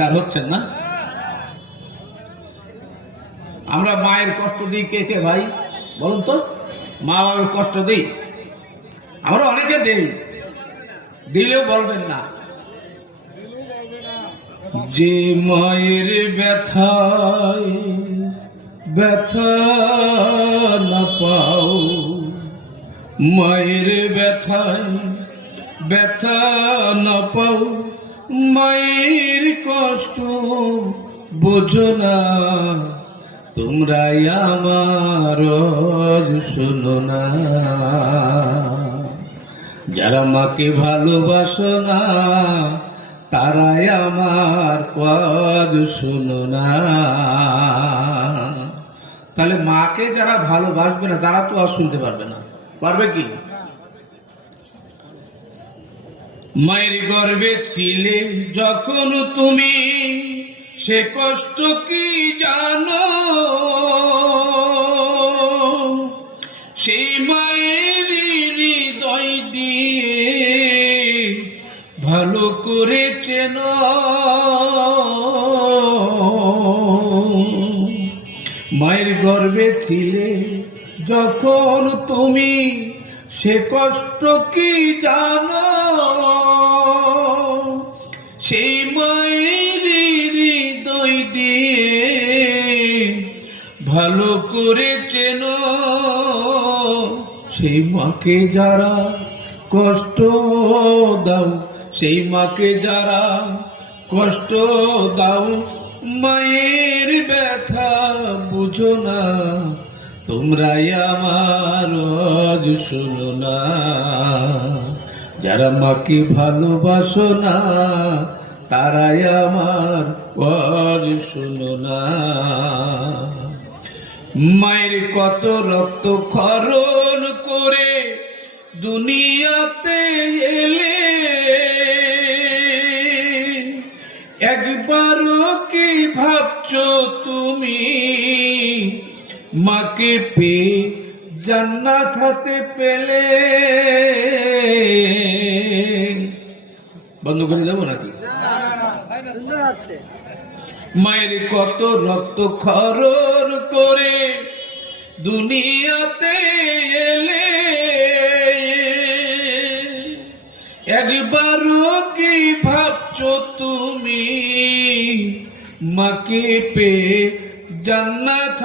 বেজার হচ্ছেন না? আমরা মায়ের কষ্ট দিই কে কে ভাই বলুন তো? মা বাবার কষ্ট দিই? আমরা অনেকে দিই, দিলেও বলবেন না। যে মায়ের ব্যথায় ব্যথা না পাও, মায়ের ব্যথায় ব্যথা না পাও, মায়ের কষ্ট বোঝো না, তোমরাই আমার শোনো না। যারা মাকে ভালোবাসো না তারাই আমার পদ শোনো না। তাহলে মাকে যারা ভালোবাসবে না তারা তো আর শুনতে পারবে না, পারবে কি? মায়ের গর্ভে ছিলে যখন তুমি, সে কষ্ট কি জানো? সেই মায়ের হৃদয় দিয়ে ভালো করে চেনো। মায়ের গর্ভে ছিলে যখন তুমি, সে কষ্ট কি জানো? সেই মায়ের হৃদয় দিয়ে ভালো করে চেনো। সেই মাকে যারা কষ্ট দাও, সেই মাকে যারা কষ্ট দাও, মায়ের ব্যথা বুঝো না, তোমরাই আমার শোনো না। যারা মাকে ভালোবাসো না তারাই আমার শোনো না। মায়ের কত রক্ত খরণ করে দুনিয়াতে এলে, একবারও কি ভাবছো তুমি মাকে পেয়ে জান্নাত হাতে পেলে? বন্ধ করে যাবো নাকি? মায়ের কত রক্ত খরণ করে দুনিয়াতে এলে, একবারও কি ভাবছো তুমি মাকে পেয়ে জান্নাত